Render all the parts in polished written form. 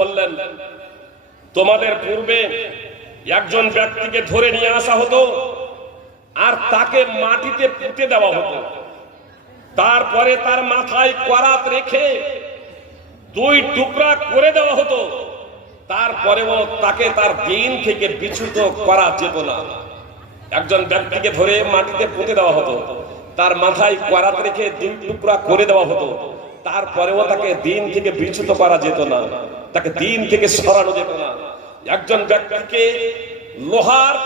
বললেন, তোমাদের পূর্বে একজন ব্যক্তিকে ধরে নিয়ে আসা হতো আর তাকে মাটিতে পুঁতে দেওয়া হতো, তারপরে তার মাথায় করাত রেখে 2 টুকরা করে দেওয়া হতো, তারপরেও তাকে তার দিন থেকে বিচ্যুত করা যেত না। একজন ব্যক্তিকে ধরে মাটিতে পুঁতে দেওয়া হতো, তার মাথায় করাত রেখে 2 টুকরা করে দেওয়া হতো, তারপরেও তাকে দিন থেকে বিচ্যুত করা যেত না, তাকে দিন থেকে সরানো যেত না। একজন ব্যক্তিকে লোহার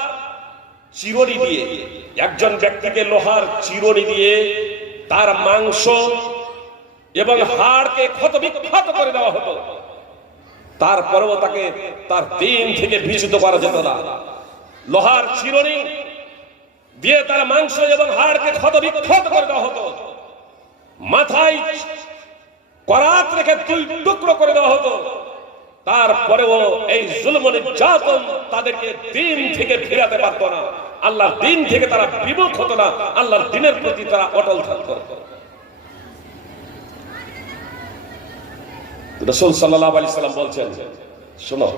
চিরুনি দিয়ে তার মাংস এবং হাড়কে ক্ষত বিক্ষত করে দেওয়া হতো, তারপরেও তাকে তার দিন থেকে বিচ্যুত করা যেত না। লোহার চিরুনি দিয়ে তার মাংস এবং হাড়কে ক্ষত বিক্ষত করে দেওয়া হতো, মাথায় করাত রেখে 2 টুকরো করে দেওয়া হতো, তারপরেও এই জুলম নির্যাতন তাদেরকে দিন থেকে ফিরাতে পারত না। আল্লাহর দিন থেকে তারা বিমুখ হতো না, আল্লাহর দিনের প্রতি তারা অটল থাকত। রাসূল সাল্লাল্লাহু আলাইহি সাল্লাম বলছেন, শোনো,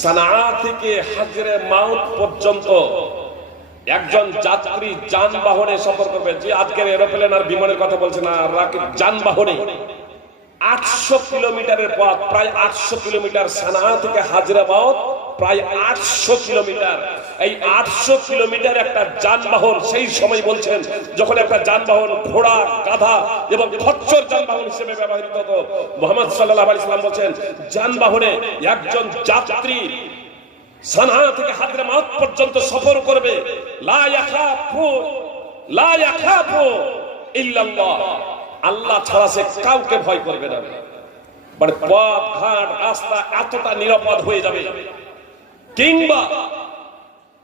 সানআ থেকে হাজরে মাউত পর্যন্ত একজন যাত্রী যানবাহনে সফর করবে, যে আজকের এরোপ্লেন আর বিমানের কথা বলছে না, যানবাহনে 800 কিলোমিটারের পথ, প্রায় 800 কিলোমিটার। সানআ থেকে হাজরে মাউত প্রায় 800 কিলোমিটার। এই 800 কিলোমিটার একটা যানবাহন, সেই সময় বলছেন যখন একটা যানবাহন ঘোড়া, গাধা এবং খচ্চর যানবাহন হিসেবে ব্যবহৃত হতো, মুহাম্মদ সাল্লাল্লাহু আলাইহি সাল্লাম বলছেন একজন যাত্রী সানআ থেকে হাজরে মাউত পর্যন্ত সফর করবে, লা ইয়াখাফু ইল্লাল্লাহ, আল্লাহ ছাড়া সে কাউকে ভয় করবে না। মানে পথ ঘাট রাস্তা এতটা নিরাপদ হয়ে যাবে। কিংবা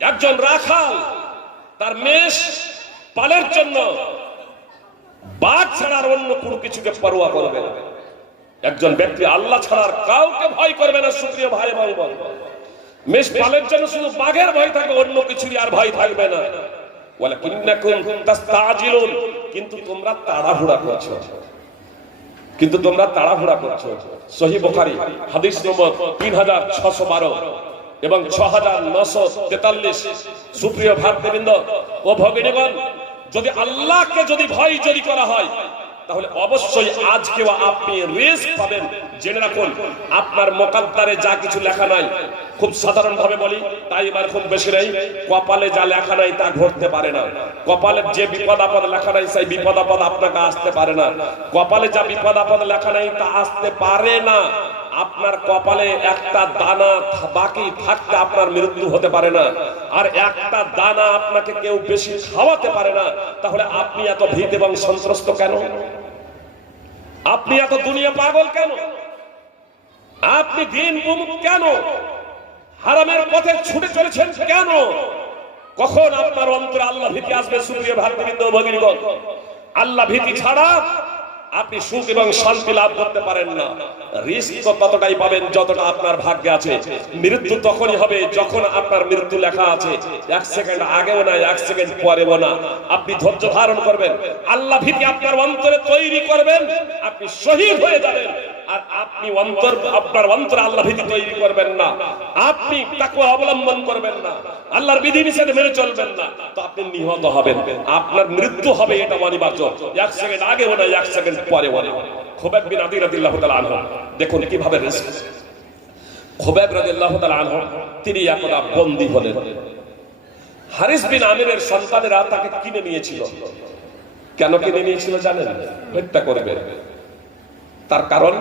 একজন রাখাল তার মেষ পালের জন্য বাঘ ছাড়ার অন্য কোনো কিছুকে পরোয়া করবে না। একজন ব্যক্তি আল্লাহ ছাড়ার কাউকে ভয় করবে না। সুপ্রিয় ভাই এবং বোন, মেষ পালের জন্য শুধু বাঘের ভয় থাকবে, অন্য কিছুরই আর ভয় থাকবে না। ওয়ালাকিন্নাকুম তাস্তাজিলুন, কিন্তু তোমরা তাড়াহুড়া করছো। সহিহ বুখারী হাদিস নম্বর 3612 এবং 6943। সুপ্রিয় ভাতৃবৃন্দ ও ভগিনীগণ, যদি আল্লাহকে ভয় করা হয়, তাহলে অবশ্যই আজকেও আপনি রিস্ক পাবেন। জেনে রাখুন, আপনার মুকাদ্দারে যা কিছু লেখা নাই, খুব সাধারণ ভাবে বলি, তাই এবার খুব বেশি নেই, কপালে যা লেখা নাই তা ঘটতে পারে না। কপালের যে বিপদ আপদ লেখা নাই, সেই বিপদ আপদ আপনাকে আসতে পারে না। কপালে যা বিপদ আপদ লেখা নাই তা আসতে পারে না। আপনার কপালে একটা দানা বাকি থাকতে আপনার মৃত্যু হতে পারে না, আর একটা দানা আপনাকে কেউ বেশি খাওয়াতে পারে না। তাহলে আপনি এত ভীত এবং সন্ত্রস্ত কেন? আপনি এত দুনিয়া পাগল কেন? আপনি দিন বিমুখ কেন? হারামের পথে ছুটে চলেছেন কেন? কখন আপনার অন্তরে আল্লাহ ভীতি আসবে? সুপ্রিয় ভাতৃবৃন্দ ও ভগিনীগণ, আল্লাহ ভীতি ছাড়া আপনি সুখ এবং শান্তি লাভ করতে পারেন না। রিস্ক তো ততটাই পাবেন যতটা আপনার ভাগ্যে আছে। মৃত্যু তখনই হবে যখন আপনার মৃত্যু লেখা আছে। 1 সেকেন্ড আগেও না, 1 সেকেন্ড পরেও না। আপনি ধৈর্য ধারণ করবেন, আল্লাহ ভীতি আপনার অন্তরে তৈরি করবেন, আপনি শহীদ হয়ে যাবেন। আর আপনি আপনার অন্তরে আল্লাহ ভীতি তৈরি করবেন না, আপনি তাকওয়া অবলম্বন করবেন না, আল্লাহর বিধি নিষেধ মেনে চলবেন না, তো আপনি নিহত হবেন। আপনার মৃত্যু হবে, এটা অনিবার্য। 1 সেকেন্ড আগেও না, 1 সেকেন্ড পরেও না। খুবাইব বিন আদি রাদিয়াল্লাহু তাআলা আনহু, দেখুন কিভাবে রিস্ক। খুবাইব রাদিয়াল্লাহু তাআলা আনহু তিনি একদা বন্দী হলেন। হারিস বিন আমিরের সন্তানেরা তাকে কিনে নিয়েছিল। কেন কিনে নিয়েছিল জানেন? হত্যা করবে। তার কারণ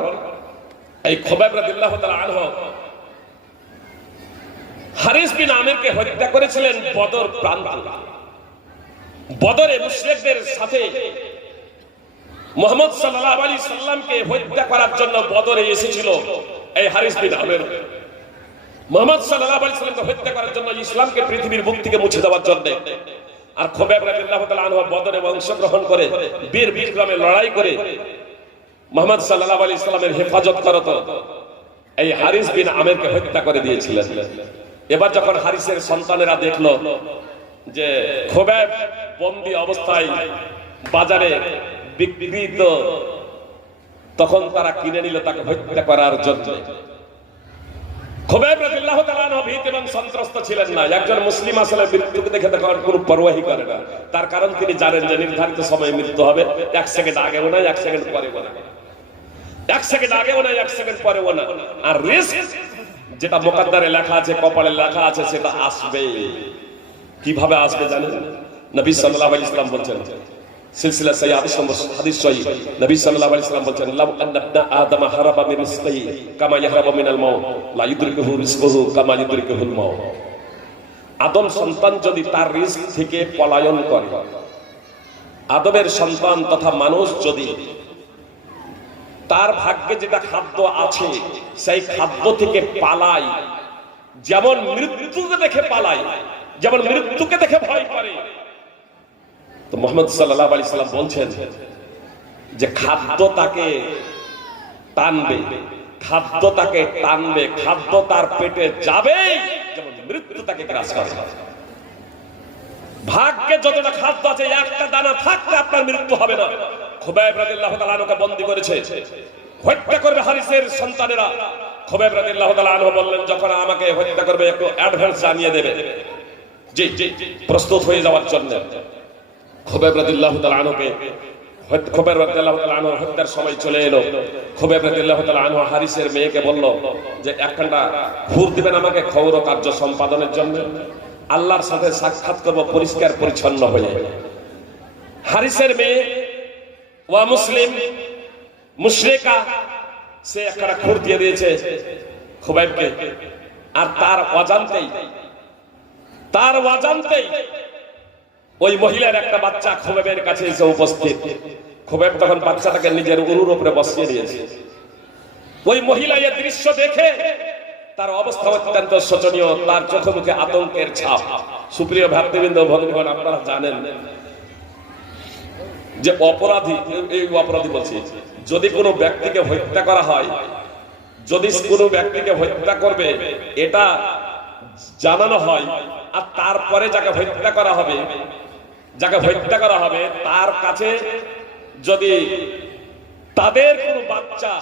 এই খুবাইব রাদিয়াল্লাহু তাআলা আনহু হারিস বিন আমিরকে হত্যা করেছিলেন বদর প্রান্তে। বদরে মুশরিকদের সাথে মুহাম্মদ সাল্লাল্লাহু আলাইহি সাল্লামকে হত্যা করার জন্য বদরে এসেছিল এই হারিস বিন আমির। মুহাম্মদ সাল্লাল্লাহু আলাইহি সাল্লামকে হত্যা করার জন্য, ইসলামকে পৃথিবীর বুক থেকে মুছে দেওয়ার জন্য। আর খুবাইব রাদিয়াল্লাহু তাআলা আনহু বদরে অংশগ্রহণ করে বীর বিক্রমে লড়াই করে মুহাম্মদ সাল্লাল্লাহু আলাইহি সাল্লামের হেফাজত করত এই হারিস বিন আমিরকে হত্যা করে দিয়েছিলেন। এবার যখন হারিসের সন্তানেরা দেখলো যে খুবাইব বন্দী অবস্থায় বাজারে বিক্রিত তখন তারা কিনে নিল তাকে হত্যা করার জন্য। খুবাইব রাদিয়াল্লাহু তাআলা আনহু ভীত এবং সন্ত্রস্ত ছিলেন না। একজন মুসলিম আসলে মৃত্যুকে দেখে তখন কোনো পরোয়াই করে না। তার কারণ তিনি জানেন যে নির্ধারিত সময়ে মৃত্যু হবে, 1 সেকেন্ড আগেও না 1 সেকেন্ড পরেও না, 1 সেকেন্ড আগেও না 1 সেকেন্ড পরেও না। আর রিস্ক যেটা মুকদ্দারে লেখা আছে, কপালে লেখা আছে, সেটা আসবে। কিভাবে আসবে জানেন? নবী সাল্লাল্লাহু আলাইহি ওয়াসাল্লাম বলেন, সিলসিলা সহিহ হাদিস সহিহ, নবী সাল্লাল্লাহু আলাইহি ওয়াসাল্লাম বলেন, লাউ আন্না ইবনা আদম হারাবা মিন রিজকিহি কামা ইয়াহরাবু মিনাল মাউত লা ইউদরিকুহু রিজকুহু কামা ইউদরিকুহুল মাউত। আদম সন্তান যদি তার রিজক থেকে পলায়ন করে, আদমের সন্তান তথা মানুষ যদি তার ভাগ্যে যেটা খাদ্য আছে সেই খাদ্য থেকে পালায়, যেমন মৃত্যুকে দেখে পালায়, যেমন মৃত্যুকে দেখে ভয় করে, তো মুহাম্মদ সাল্লাল্লাহু আলাইহি সাল্লাম বলছেন যে খাদ্য তাকে টানবে, খাদ্য তাকে টানবে, খাদ্য তার পেটে যাবে যেমন মৃত্যু তাকে গ্রাস করবে। ভাগ্যে যতটা খাদ্য আছে একটা দানা থাকতে আপনার মৃত্যু হবে না। খুবাইব রাদিয়াল্লাহু তাআলা আনহুকে বন্দী করেছে, হত্যা করবে হারিসের সন্তানেরা। খুবাইব রাদিয়াল্লাহু তাআলা আনহু বললেন, যখন আমাকে হত্যা করবে একটু অ্যাডভান্স জানিয়ে দেবে, জি প্রস্তুত হয়ে যাওয়ার জন্য। খুবাইব রাদিয়াল্লাহু তাআলা আনহুকে খুবাইব রাদিয়াল্লাহু তাআলা আনহুর হত্যার সময় চলে এলো। খুবাইব রাদিয়াল্লাহু তাআলা আনহু হারিসের মেয়েকে বলল যে একখানা হুর দিবেন আমাকে খবর কার্য সম্পাদনের জন্য, আল্লাহর সাথে সাক্ষাৎ করব পরিষ্কার পরিচ্ছন্ন হয়ে। হারিসের মেয়ে ওয়া মুসলিম মুশরিকা, সে একখানা খুর দিয়ে দিয়েছে খুবাইবকে। আর তার অজান্তেই ওই মহিলার একটা বাচ্চা খুবাইবের কাছে এসে উপস্থিত। খুবাইব তখন বাচ্চাটাকে নিজের উরুর উপরে বসিয়ে দিয়েছে। ওই মহিলা এই দৃশ্য দেখে তার অবস্থা অত্যন্ত শোচনীয়, তার চোখে মুখে আতঙ্কের ছাপ। সুপ্রিয় ভাতৃবৃন্দ, ভগবান আপনারা জানেন যে অপরাধী বলছি, যদি কোনো ব্যক্তিকে হত্যা করা হয়, যদি কোনো ব্যক্তিকে হত্যা করবে এটা জানানো হয়, আর তারপরে যাকে হত্যা করা হবে তার কাছে যদি তাদের কোনো বাচ্চা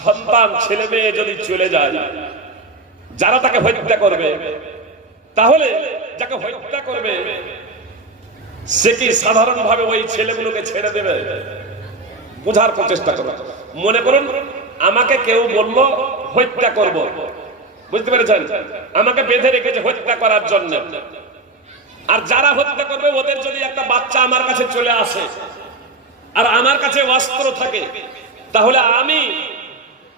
সন্তান ছেলে মেয়ে যদি চলে যায় যারা তাকে হত্যা করবে, তাহলে যাকে হত্যা করবে সে কি সাধারণভাবে ওই ছেলেগুলোকে ছেড়ে দেবে? বোঝার প্রচেষ্টা করো। মনে করুন আমাকে কেউ বলল হত্যা করব, বুঝতে পেরেছেন, আমাকে বেঁধে রেখেছে হত্যা করার জন্য। আর যারা হত্যা করবে ওদের যদি একটা বাচ্চা আমার কাছে চলে আসে আর আমার কাছে অস্ত্র থাকে, তাহলে আমি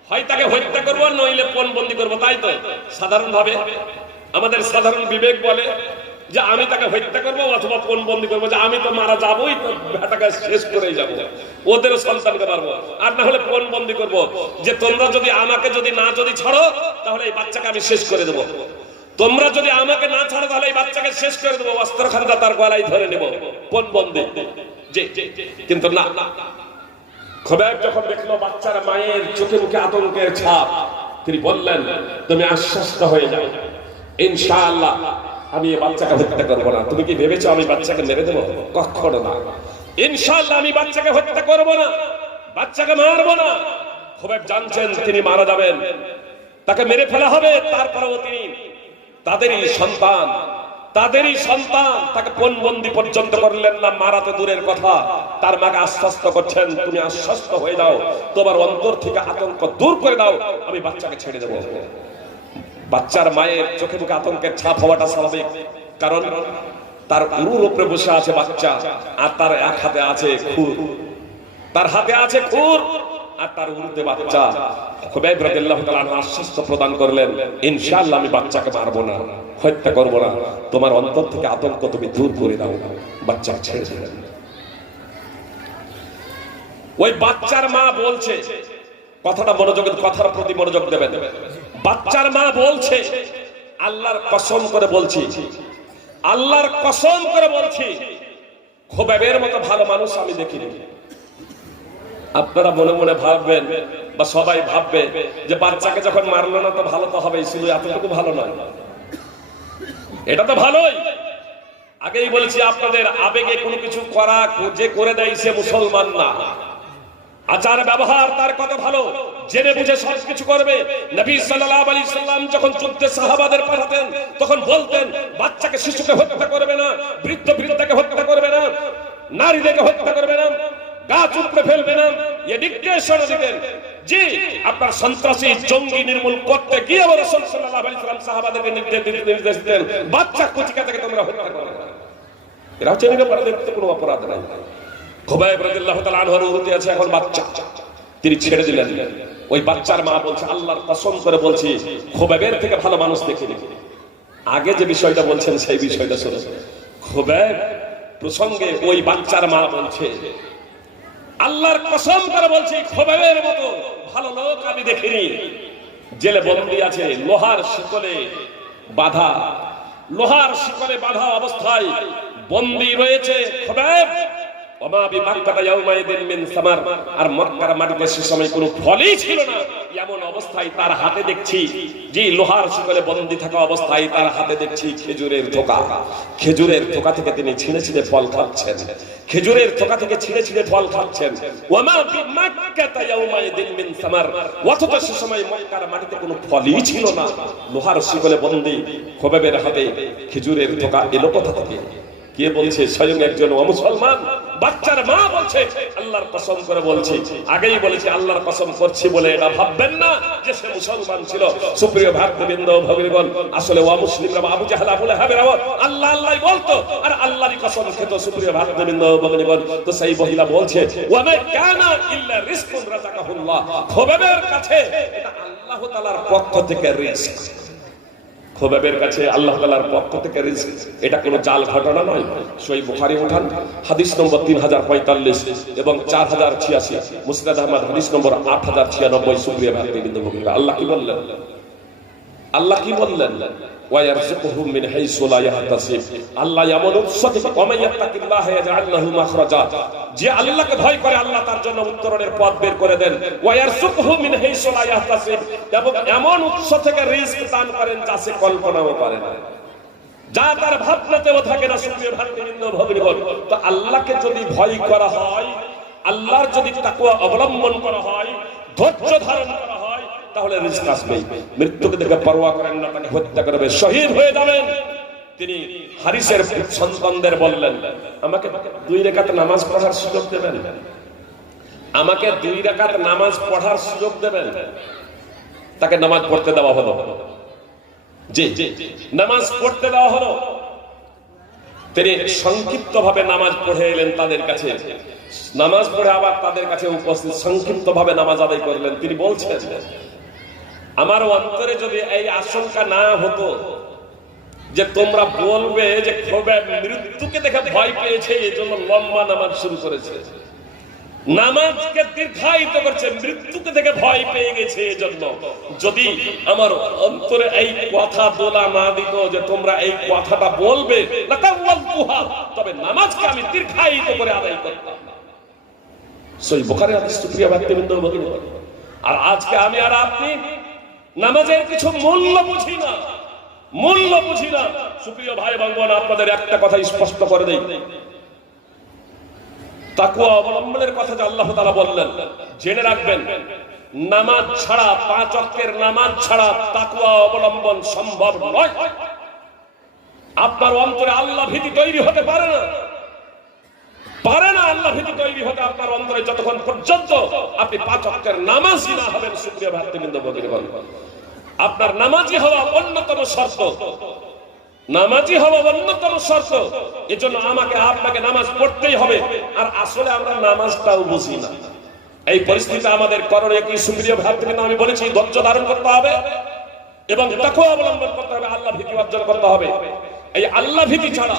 হয় তাকে হত্যা করবো নইলে পণবন্দি করবো, তাই তো? সাধারণভাবে আমাদের সাধারণ বিবেক বলে যে আমি তাকে হত্যা করবো অথবা পণবন্দি করবো, যে আমি তো মারা যাবোই, তো বেটাকে শেষ করেই যাবো, ওদেরও সন্তানকে মারবো, আর না হলে পণবন্দি করবো, যে তোমরা যদি আমাকে যদি ছাড়ো তাহলে এই বাচ্চাকে আমি শেষ করে দেবো, তোমরা যদি আমাকে না ছাড়ো তাহলে এই বাচ্চাকে শেষ করে দেবো, অস্ত্রখানটা তার গলায় ধরে নেবো, পণবন্দি। কিন্তু না, খুবাইব যখন দেখলো বাচ্চার মায়ের চোখে মুখে আতঙ্কের ছাপ, তিনি বললেন তুমি আশ্বস্ত হয়ে যাও, ইনশাআল্লাহ আমি এই বাচ্চাকে হত্যা করবো না। তুমি কি ভেবেছো আমি বাচ্চাকে মেরে দেবো? কখনো না। ইনশাআল্লাহ আমি বাচ্চাকে হত্যা করবো না, বাচ্চাকে মারবো না। খুবাইব জানছেন তিনি মারা যাবেন, তাকে মেরে ফেলা হবে, তারপরেও তিনি তাদেরই সন্তান তাকে পণবন্দি পর্যন্ত করলেন না, মারা তো দূরের কথা, তার মাকে আশ্বস্ত করছেন তুমি আশ্বস্ত হয়ে যাও, তোমার অন্তর থেকে আতঙ্ক দূর করে দাও, আমি বাচ্চাকে ছেড়ে দেবো। বাচ্চার মায়ের চোখে মুখে আতঙ্কের ছাপ হওয়াটা স্বাভাবিক, কারণ তার উরুর উপরে বসে আছে বাচ্চা, আর তার এক হাতে আছে খুর, আর তার উরুতে বাচ্চা। খুবাইব রাদিয়াল্লাহু তাআলা আনহু আশ্বস্ত প্রদান করলেন ইনশাআল্লাহ আমি বাচ্চাকে মারবো না, হত্যা করবো না, তোমার অন্তর থেকে আতঙ্ক তুমি দূর করে দাও, বাচ্চা ছেড়ে দিলেন। ওই বাচ্চার মা বলছে, কথার প্রতি মনোযোগ দেবেন, বাচ্চার মা বলছে আল্লাহর কসম করে বলছি খুবাইবের মতো ভালো মানুষ আমি দেখিনি। আপনারা মনে মনে ভাববেন বা সবাই ভাববে যে বাচ্চাকে যখন মারলো না তো ভালো তো হবেই, শুধু এতটুকু ভালো নয়, এটা তো ভালোই। আগেই বলেছি আপনাদের আবেগে কোনো কিছু করা যে করে দেয় সে মুসলমান না, আচার ব্যবহার তার কত ভালো, জেনে বুঝে সবকিছু করবে। নবী সাল্লাল্লাহু আলাইহি সাল্লাম যখন যুদ্ধে সাহাবাদের পাঠাতেন তখন বলতেন, বাচ্চাকে শিশুকে হত্যা করবে না, বৃদ্ধ বৃদ্ধাকে হত্যা করবে না, নারীদেরকে হত্যা করবে না, গাছ উপড়ে ফেলবে না। এই নির্দেশনা দিতেন। জি, আপনার সন্ত্রাসী জঙ্গি নির্মূল করতে গিয়ে রাসূল সাল্লাল্লাহু আলাইহি সাল্লাম সাহাবাদেরকে নির্দেশ দিতেন, বাচ্চা কুচিকাকে তোমরা হত্যা করবে না। এরা হচ্ছে নিরপরাধের কোনো অপরাধ নাই। খুবাইব রাদিয়াল্লাহু তাআলা আনহুর উরুতে আছে এখন বাচ্চা, তিনি ছেড়ে দিলেন। ওই বাচ্চার মা বলছে, আল্লাহর কসম করে বলছি খুবাইবের থেকে ভালো মানুষ দেখিনি। আগে যে বিষয়টা বলছেন সেই বিষয়টা শুনে খুবাইব প্রসঙ্গে ওই বাচ্চার মা বলছে, আল্লাহর কসম করে বলছি খুবাইবের মতো ভালো লোক আমি দেখিনি। জেলে বন্দী আছে, লোহার শিকলে বাঁধা, লোহার শিকলে বাঁধা অবস্থায় বন্দী রয়েছে খুবাইব। আর মক্কার মাটিতে সে সময় কোনো ফলই ছিল না, এমন অবস্থায় তার হাতে দেখছি, যে লোহার শিকলে বন্দী থাকা অবস্থায় তার হাতে দেখছি খেজুরের থোকা। খেজুরের থোকা থেকে তিনি ছিঁড়ে ছিঁড়ে ফল খাচ্ছেন, খেজুরের থোকা থেকে ছিঁড়ে ছিঁড়ে ফল খাচ্ছেন। অথচ সে সময় মক্কার মাটিতে কোনো ফলই ছিল না, লোহার শিকলে বন্দী খুবাইবের হাতে খেজুরের থোকা এলো কোথা থেকে? কে বলছে? স্বয়ং একজন মুসলমান বাচ্চার মা বলছে, আল্লাহর কসম করে বলছি, আগেই বলেছি আল্লাহর কসম করছি বলে এটা ভাববেন না যে সে মুসলমান ছিল। সুপ্রিয় ভক্তবৃন্দ ভগিনীগণ, আসলে অমুসলিমরা আবু জাহেল আবু লাহাবের আল্লাহ আল্লাহ বলতো আর আল্লাহরই কসম খেত। সুপ্রিয় ভক্তবৃন্দ ভগিনীগণ, তো সেই মহিলা বলছে, ওয়া মা কানা ইল্লা রিজকুন রাযাকাহুল্লাহ, খুবাইবের কাছে এটা আল্লাহ তাআলার পক্ষ থেকে রিজক। খুবাইবের কাছে আল্লাহ তাআলার পক্ষ থেকে রিজক, এটা কোনো জাল ঘটনা নয়। সহিহ বুখারী উঠান হাদিস নম্বর 3045 এবং 4086, মুসনাদ আহমদ হাদিস নম্বর 8096। সুপ্রিয় ভাতৃবৃন্দ ভগিনীরা, আল্লাহ কি বললেন? আল্লাহ কি বললেন? ওয়া ইয়ারযুকুহু মিন হাইসু লা ইয়াহতাসিব। আল্লাহ এমন উৎস থেকে, ওয়া মান ইয়াত্তাকিল্লাহ ইয়াজআল লাহু মাখরাজা, যে আল্লাহকে ভয় করে আল্লাহ তার জন্য উত্তরণের পথ বের করে দেন। ওয়া ইয়ারযুকুহু মিন হাইসু লা ইয়াহতাসিব, এবং এমন উৎস থেকে রিজক দান করেন যা সে কল্পনাও করে না, যা তার ভাবনাতেও থাকে না। সুপ্রিয় ভাতৃবৃন্দ ভগিনীগণ, তো আল্লাহকে যদি ভয় করা হয়, আল্লাহর যদি তাকওয়া অবলম্বন করা হয়, ধৈর্য ধারণ করা হয়, তাহলে রিজক আসবে। মৃত্যুকে দেখে পরোয়া করেন না, তাকে হত্যা করবে, শহীদ হয়ে যাবেন। তিনি হারিসের সন্তানদের বললেন, আমাকে 2 রাকাত নামাজ পড়ার সুযোগ দেবেন, আমাকে 2 রাকাত নামাজ পড়ার সুযোগ দেবেন। তাকে নামাজ পড়তে দেওয়া হলো। জি, নামাজ পড়তে দেওয়া হলো। তিনি সংক্ষিপ্ত ভাবে নামাজ পড়ে এলেন তাদের কাছে, নামাজ পড়ে আবার তাদের কাছে উপস্থিত সংক্ষিপ্ত ভাবে নামাজ আদায় করলেন। তিনি বলছেন, আমার অন্তরে যদি এই আশঙ্কা না হতো যে তোমরা বলবে যে খুবাইব মৃত্যুকে দেখে ভয় পেয়েছে, এই জন্য লম্বা নামাজ শুরু করেছে, নামাজকে দীর্ঘায়িত করছে, মৃত্যুকে দেখে ভয় পেয়ে গেছে, এই জন্য যদি আমার অন্তরে এই কথা বলা না দিত যে তোমরা এই কথাটা বলবে, তবে নামাজকে আমি দীর্ঘায়িত করে আদায় করতাম। সহিহ বুখারী হাদিস। সুপ্রিয় ভক্তবৃন্দ ভগিনীগণ, আর আজকে আমি আর আপনি নামাজের কিছু মূল্য বুঝি না, মূল্য বুঝি না। সুপ্রিয় ভাই বোন, আপনাদের একটা কথা স্পষ্ট করে দেই, তাকওয়া অবলম্বনের কথা যে আল্লাহ তাআলা বললেন, জেনে রাখবেন, নামাজ ছাড়া, 5 ওয়াক্তের নামাজ ছাড়া তাকওয়া অবলম্বন সম্ভব নয়। আপনার অন্তরে আল্লাহ ভীতি তৈরি হতে পারে না, পারে না আল্লাহ ভীতি তৈরি হতে আপনার অন্তরে, যতক্ষণ পর্যন্ত আপনি 5 ওয়াক্তের নামাজি না হবেন। সুপ্রিয় ভক্তবৃন্দ ভগিনীগণ, আপনার নামাজি হওয়া অন্যতম শর্ত, নামাজি হওয়া অন্যতম শর্ত। এজন্য আমাকে আপনাকে নামাজ পড়তেই হবে। আর আসলে আমরা নামাজটাও বুঝি না। এই পরিস্থিতি আমাদের করণীয় কি? সুপ্রিয় ভক্তবৃন্দ, আমি বলেছি ধৈর্য ধারণ করতে হবে এবং তাকওয়া অবলম্বন করতে হবে, আল্লাহ ভীতি অর্জন করতে হবে। এই আল্লাহ ভীতি ছাড়া,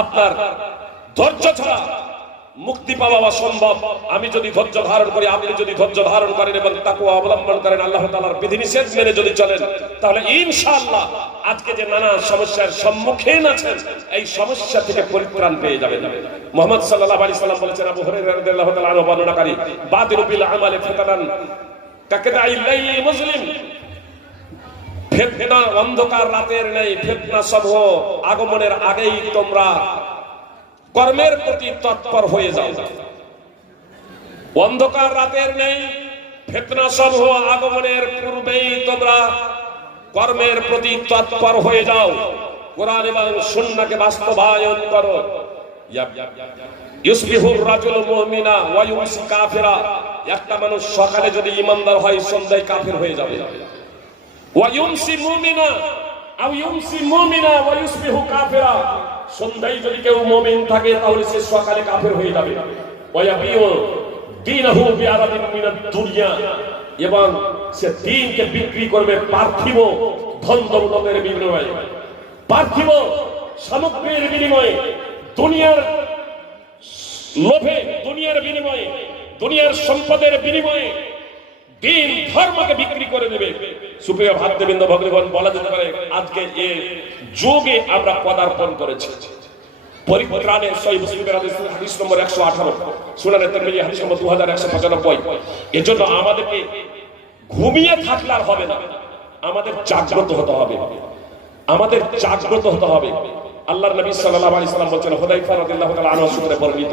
আপনার ধৈর্য ছাড়া মুক্তি পাওয়া অসম্ভব। আমি যদি ধৈর্য ধারণ করি, আপনি যদি ধৈর্য ধারণ করেন এবং তাকওয়া অবলম্বন করেন, আল্লাহ তাআলার বিধিনিষেধ মেনে যদি চলেন, তাহলে ইনশাআল্লাহ আজকে যে নানা সমস্যার সম্মুখীন আছেন, এই সমস্যা থেকে পরিত্রাণ পেয়ে যাবেন। মুহাম্মদ সাল্লাল্লাহু আলাইহি সাল্লাম বলেছেন, আবু হুরায়রা রাদিয়াল্লাহু তাআলা আনহু বর্ণনাকারী, বাদিরু বিল আমালি ফিতানান কাকাদাইল লাইলি মুসলিম, ফিতনা অন্ধকার রাতের নেই, ফিতনা সমূহ আগমনের আগেই তোমরা কর্মের প্রতি তৎপর হয়ে যাও। অন্ধকার রাতের নেই, ফিতনা সমূহ আগমনের পূর্বেই তোমরা কর্মের প্রতি তৎপর হয়ে যাও, কোরআন এবং সুন্নাহকে বাস্তবায়ন করো। ইউসবিহুর রাজুলু মুমিনা ওয়া ইউমসি কাফিরা, একটা মানুষ সকালে যদি ঈমানদার হয় সন্ধ্যায় কাফির হয়ে যাবে। ওয়া ইউমসি মুমিনা আও ইউমসি মুমিনা ওয়া ইউসবিহু কাফিরা, সন্ধ্যায় যদি কেউ মুমিন থাকে তাহলে সে সকালে কাফির হয়ে যাবে। ওয়া ইয়াবিউ দীনহু বিআরাদিন মিনাদ দুনিয়া, এবং সে দ্বীনকে বিক্রি করবে পার্থিব ধন দৌলতের বিনিময়ে, পার্থিব সামগ্রীর বিনিময়ে, দুনিয়ার লোভে, দুনিয়ার বিনিময়ে, দুনিয়ার সম্পদের বিনিময়ে দ্বীন ধর্মকে বিক্রি করে দেবে। সুপ্রিয় ভাতৃবৃন্দ, ভগ্নীগণ, বলা যেতে পারে আজকে এই যুগে আমরা পদার্পণ করেছি। পরিত্রাণে সহিহ মুসলিমের হাদিস নম্বর 118, সুনানে তিরমিজি হাদিস নম্বর 2195। এজন্য আমাদেরকে ঘুমিয়ে থাকলে আর হবে না, আমাদের জাগ্রত হতে হবে, আমাদের জাগ্রত হতে হবে। আল্লাহর নবী সাল্লাল্লাহু আলাইহি ওয়াসাল্লাম বলেন, হুদায়ফা রাদিয়াল্লাহু তাআলা আনহু সূত্রে বর্ণিত,